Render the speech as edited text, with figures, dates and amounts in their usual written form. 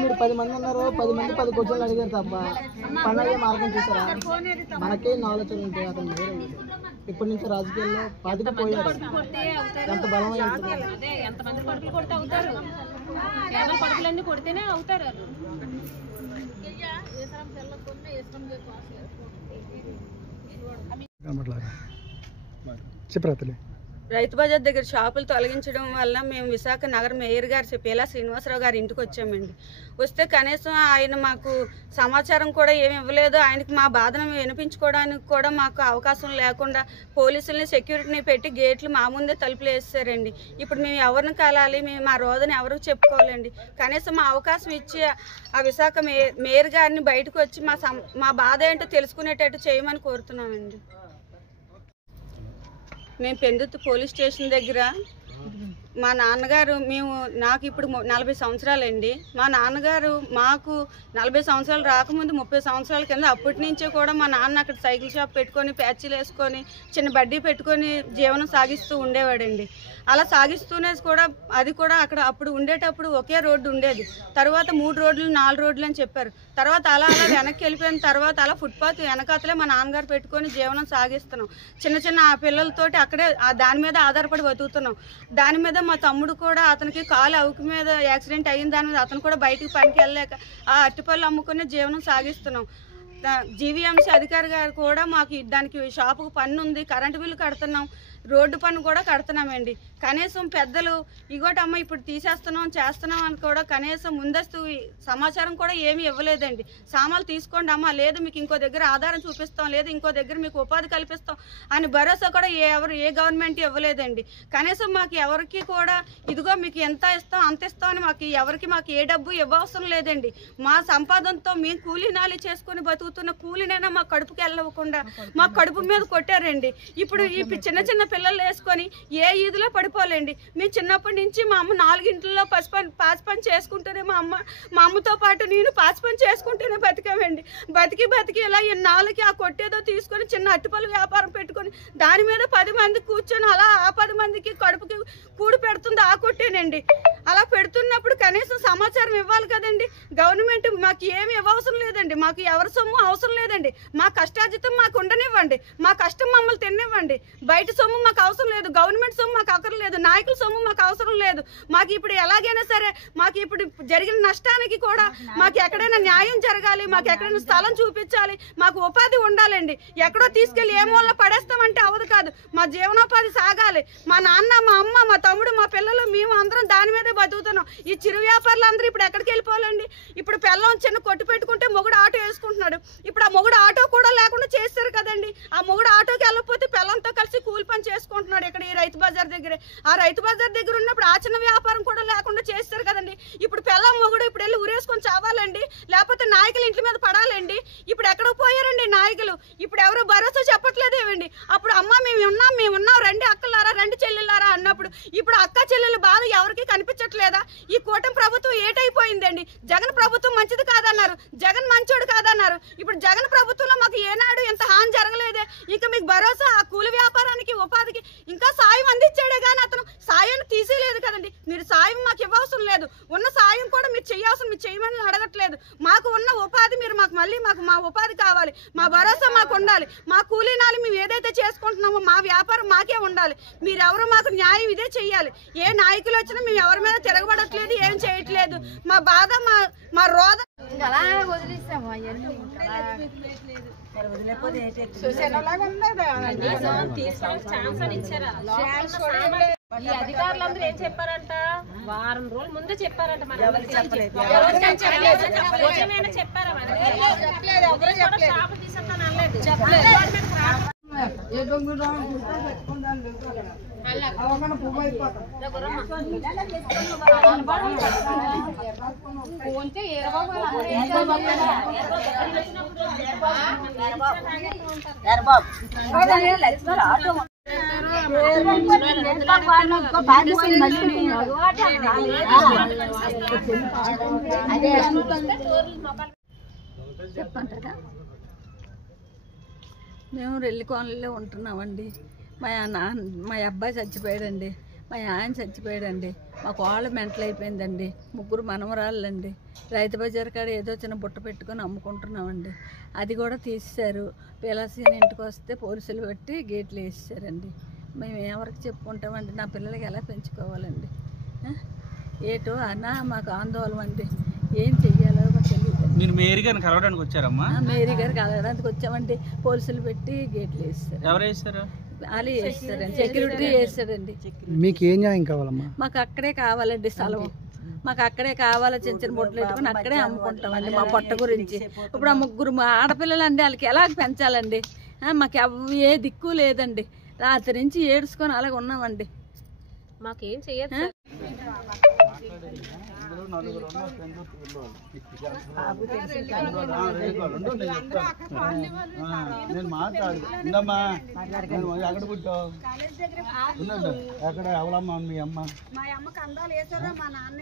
మీరు 10 మంది ఉన్నారు, 10 మంది 10 క్వశ్చన్లు అడిగారు తప్ప పనులే మార్గం చూసారా? మనకే ఆలోచనలు ఉంటాయి. అతను వేరే ఇప్పటి నుంచి రాజకీయాల్లో పాతిపోయారు. ఎంత బలం ఎంతమంది పడుకులు కొడితే అవుతారు, కేవలం పడుకులన్నీ కొడితేనే అవుతారు. చెప్పరాతలే రైతు బజార్ దగ్గర షాపులు తొలగించడం వల్ల మేము విశాఖ నగర మేయర్ గారు పేలా శ్రీనివాసరావు గారి ఇంటికి వచ్చామండి. వస్తే కనీసం ఆయన మాకు సమాచారం కూడా ఏమి ఇవ్వలేదు. ఆయనకి మా బాధను వినిపించుకోవడానికి కూడా మాకు అవకాశం లేకుండా పోలీసుల్ని సెక్యూరిటీని పెట్టి గేట్లు మా ముందే తలుపులు వేసారండి. ఇప్పుడు మేము ఎవరిని కలాలి, మేము మా రోదని ఎవరికి చెప్పుకోవాలండి? కనీసం మా అవకాశం ఇచ్చి ఆ విశాఖ మేయర్ గారిని బయటకు వచ్చి మా బాధ ఏంటో తెలుసుకునేటట్టు చేయమని కోరుతున్నామండి. మేము పెందుతు పోలీస్ స్టేషన్ దగ్గర మా నాన్నగారు నాకు ఇప్పుడు 40 సంవత్సరాలండి. మా నాన్నగారు మాకు 40 సంవత్సరాలు రాకముందు 30 సంవత్సరాల కింద అప్పటి నుంచే కూడా మా నాన్న అక్కడ సైకిల్ షాప్ పెట్టుకొని ప్యాచీలు వేసుకొని చిన్న బడ్డీ పెట్టుకొని జీవనం సాగిస్తూ ఉండేవాడండి. అలా సాగిస్తూనే కూడా అది కూడా అక్కడ అప్పుడు ఉండేటప్పుడు ఒకే రోడ్డు ఉండేది. తర్వాత 3 రోడ్లు 4 రోడ్లు అని చెప్పారు. తర్వాత అలా వెనక్కి వెళ్ళిపోయిన తర్వాత అలా ఫుట్పాత్ వెనకాతలే మా నాన్నగారు పెట్టుకొని జీవనం సాగిస్తున్నాం. చిన్న పిల్లలతోటి అక్కడే దాని మీద ఆధారపడి బతుకుతున్నాం. దాని మీద మా తమ్ముడు కూడా అతనికి కాలు అవుకు మీద యాక్సిడెంట్ అయిన దాని మీద అతను కూడా బయటికి పనికి వెళ్ళలేక ఆ అరటిపళ్ళు అమ్ముకునే జీవనం సాగిస్తున్నాం. జీవీఎంసీ అధికారి గారు కూడా మాకు దానికి షాపుకు పన్ను ఉంది, కరెంటు బిల్లు కడుతున్నాం, రోడ్డు పన్ను కూడా కడుతున్నామండి. కనీసం పెద్దలు ఇగోటమ్మ ఇప్పుడు తీసేస్తున్నాం చేస్తున్నాం అని కూడా కనీసం ముందస్తు సమాచారం కూడా ఏమీ ఇవ్వలేదండి. సామాన్లు తీసుకోండి అమ్మ, లేదు మీకు ఇంకో దగ్గర ఆధారం చూపిస్తాం, లేదు ఇంకో దగ్గర మీకు ఉపాధి కల్పిస్తాం అని భరోసా కూడా ఏ గవర్నమెంట్ ఇవ్వలేదండి. కనీసం మాకు ఎవరికి కూడా ఇదిగో మీకు ఎంత ఇస్తాం అంత ఇస్తాం అని మాకు ఏ డబ్బు ఇవ్వవసరం లేదండి. మా సంపాదనతో మేము కూలీనాలి చేసుకుని బతుకుతున్న కూలీనైనా మా కడుపుకి వెళ్ళకుండా మా కడుపు మీద కొట్టారండి. ఇప్పుడు ఈ చిన్న పిల్లలు వేసుకొని ఏ ఈదులో పడిపోలేండి. మేము చిన్నప్పటి నుంచి మా అమ్మ 4 ఇంట్లో పాచి పని చేసుకుంటూనే మా అమ్మతో పాటు నేను పాచి పని చేసుకుంటూనే బతికామండి. బతికి ఇలా ఇన్నాళ్ళకి ఆ కొట్టేదో తీసుకొని చిన్న అట్టుపల్లి వ్యాపారం పెట్టుకొని దాని మీద 10 మంది కూర్చొని అలా ఆ 10 మందికి కడుపుకి కూడు పెడుతుంది ఆ కొట్టేనండి. అలా పెడుతున్నప్పుడు కనీసం సమాచారం ఇవ్వాలి కదండి. గవర్నమెంట్ మాకు ఏమి ఇవ్వవసరం లేదండి, మాకు ఎవరి సొమ్ము అవసరం లేదండి. మా కష్టార్జితం మాకు ఉండనివ్వండి, మా కష్టం మమ్మల్ని తినివ్వండి. బయట సొమ్ము మాకు అవసరం లేదు, గవర్నమెంట్ సొమ్ము మాకు అవసరం లేదు, నాయకుల సొమ్ము మాకు అవసరం లేదు. మాకు ఇప్పుడు ఎలాగైనా సరే మాకు ఇప్పుడు జరిగిన నష్టానికి కూడా మాకు ఎక్కడైనా న్యాయం జరగాలి, మాకు ఎక్కడైనా స్థలం చూపించాలి, మాకు ఉపాధి ఉండాలండి. ఎక్కడో తీసుకెళ్ళి ఏ మూలలో పడేస్తామంటే అవదు కాదు, మా జీవనోపాధి సాగాలి. మా నాన్న మా అమ్మ మా తమ్ముడు మా పిల్లలు మేము అందరం దాని మీదే బతుకుతున్నాం. ఈ చిరు వ్యాపారులు అందరూ ఇప్పుడు ఎక్కడికి వెళ్ళిపోవాలండి? ఇప్పుడు పిల్లం చిన్న కొట్టు పెట్టుకుంటే మొగుడు ఆటో వేసుకుంటున్నాడు. ఇప్పుడు ఆ మొగుడు ఆటో కూడా లేకుండా చేస్తారు కదండి. ఆ మొగుడు ఆటోకి వెళ్ళకపోతే పిల్లంతో కలిసి కూలి పని చేసుకుంటున్నాడు ఇక్కడ ఈ రైతు బజార్ దగ్గరే. ఆ రైతు బజార్ దగ్గర ఉన్నప్పుడు ఆ చిన్న వ్యాపారం కూడా లేకుండా చేస్తారు కదండి. ఇప్పుడు పిల్లం మొగుడు ఇప్పుడు వెళ్ళి ఊరేసుకొని చావాలండి, లేకపోతే నాయకులు ఇంటి మీద పడాలండి. ఇప్పుడు ఎక్కడికి పోయారండి నాయకులు? ఇప్పుడు ఎవరు భరోసా చెప్పట్లేదేమండి. అప్పుడు అమ్మ మేము ఉన్నాం రండి అక్కలారా రండి చెల్లెళ్ళారా అన్నప్పుడు ఇప్పుడు అక్క చెల్లెళ్ళ బాధ ఎవరికి కనిపించట్లేదా? ఈ కూటమి ప్రభుత్వం ఏటైపోయిందండి. జగన్ ప్రభుత్వం మంచిది కాదన్నారు, జగన్ మంచోడు కాదన్నారు. ఇప్పుడు జగన్ ప్రభుత్వంలో మాకు ఏనాడు ఎంత హాని జరగలేదే. ఇంకా మీకు భరోసా ఆ కూలి వ్యాపారానికి ఉపాధికి ఇంకా సాయం అందించాడే కానీ అతను సాయాన్ని తీసేయలేదు కదండి. మీరు సాయం మాకు ఇవ్వవసరం లేదు, ఉన్న సాయం కూడా మీరు చేయవసరం, మీరు చేయమని అడగట్లేదు. మాకు ఉన్న ఉపాధి మీరు మాకు మళ్ళీ మా ఉపాధి కావాలి, మా భరోసా మాకు ఉండాలి. మా కూలీనాలు మేము ఏదైతే చేసుకుంటున్నామో మా వ్యాపారం మాకే ఉండాలి. మీరెవరు మాకు న్యాయం ఇదే చెయ్యాలి. ఏ నాయకులు వచ్చినా మేము ఎవరి మీద తిరగబడట్లేదు, ఏం చేయట్లేదు. మా బాధ మా రోద ఈ అధికారులందరూ ఏం చెప్పారంట? వారం రోజుల ముందే చెప్పారంట. చెప్పారా? షాపు తీసేస్తాను అనలేదు. మేము రెల్లి కోనలో ఉంటున్నామండి. మా అబ్బాయి చచ్చిపోయాడండి. మా ఆయన చచ్చిపోయాడండి. మా కోళ్ళ మెంటలు అయిపోయిందండి. 3 మనవరాళ్ళండి. రైతు బజార్ కాడ ఏదో చిన్న బుట్ట పెట్టుకొని అమ్ముకుంటున్నామండి. అది కూడా తీసేశారు. పిల్లసిన ఇంటికి వస్తే పోలీసులు పెట్టి గేట్లు వేసేసారండి. మేము ఎవరికి చెప్పుకుంటామండి? నా పిల్లలకి ఎలా పెంచుకోవాలండి? ఏటో అన్నా మాకు ఆందోళన అండి. ఏం చెయ్యాలో తెలియదు. మీరు మేరీ గారిని కలవడానికి వచ్చారమ్మా? మేరీ గారు కలవడానికి వచ్చామండి. పోలీసులు పెట్టి గేట్లు వేస్తారు. ఎవరు వేస్తారు? వాళ్ళు వేస్తారండి, సెక్యూరిటీ వేస్తాడండి. మీకు ఏం న్యాయం కావాలమ్మా? మాకు అక్కడే కావాలండి స్థలం. మాకు అక్కడే కావాలి. చిన్న చిన్న బొట్లు పెట్టుకుని అక్కడే అమ్ముకుంటామండి మా పొట్ట గురించి. ఇప్పుడు ఆ 3 ఆడపిల్లలు అండి, వాళ్ళకి ఎలా పెంచాలండి? మాకు ఏ దిక్కు లేదండి. రాత్రి నుంచి ఏడుచుకొని అలాగ ఉన్నామండి. మాకేం చెయ్యదు. నేను మాట్లాడు ఉందమ్మా. ఎక్కడ పుట్టావు? ఎక్కడ ఎవరమ్మా మీ అమ్మ? మా అమ్మకి అందాలు వేసారా మా నాన్న.